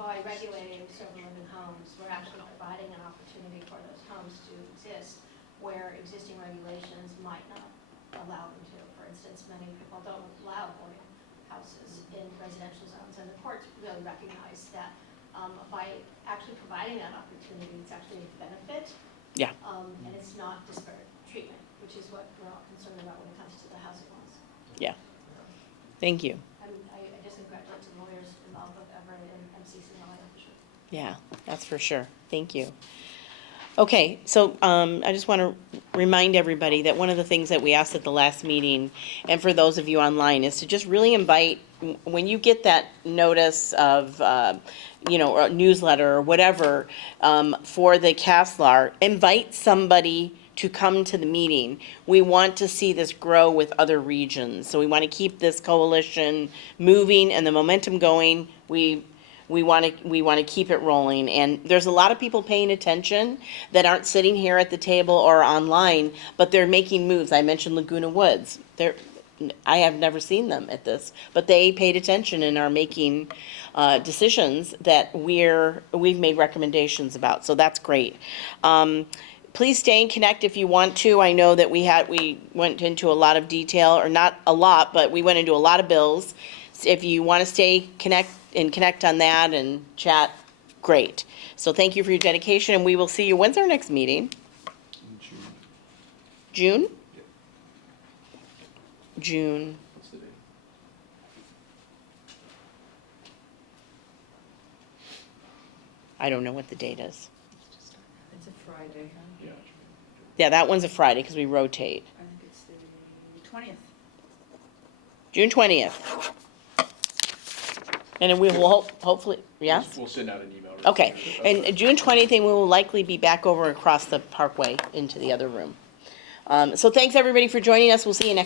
by regulating sober living homes, we're actually providing an opportunity for those homes to exist where existing regulations might not allow them to. For instance, many people don't allow boarding houses in residential zones, and the courts really recognize that by actually providing that opportunity, it's actually a benefit. Yeah. And it's not disparate treatment, which is what we're all concerned about when it comes to the housing laws. Yeah. Thank you. And I just congratulate the lawyers involved with Everett and MCCLA, for sure. Yeah, that's for sure. Thank you. Okay, so I just want to remind everybody that one of the things that we asked at the last meeting, and for those of you online, is to just really invite, when you get that notice of, or newsletter or whatever, for the CASLAR, invite somebody to come to the meeting. We want to see this grow with other regions, so we want to keep this coalition moving and the momentum going. We want to keep it rolling, and there's a lot of people paying attention that aren't sitting here at the table or online, but they're making moves. I mentioned Laguna Woods. I have never seen them at this, but they paid attention and are making decisions that we've made recommendations about. So that's great. Please stay and connect if you want to. I know that we went into a lot of detail, or not a lot, but we went into a lot of bills. If you want to stay connect on that and chat, great. So thank you for your dedication, and we will see you. When's our next meeting? June? June. What's the date? I don't know what the date is. It's a Friday, huh? Yeah. Yeah, that one's a Friday because we rotate. I think it's the 20th. June 20th. And then we will hopefully, yes? We'll send out an email. Okay, and June 20th, and we will likely be back over across the parkway into the other room. So thanks, everybody, for joining us. We'll see you next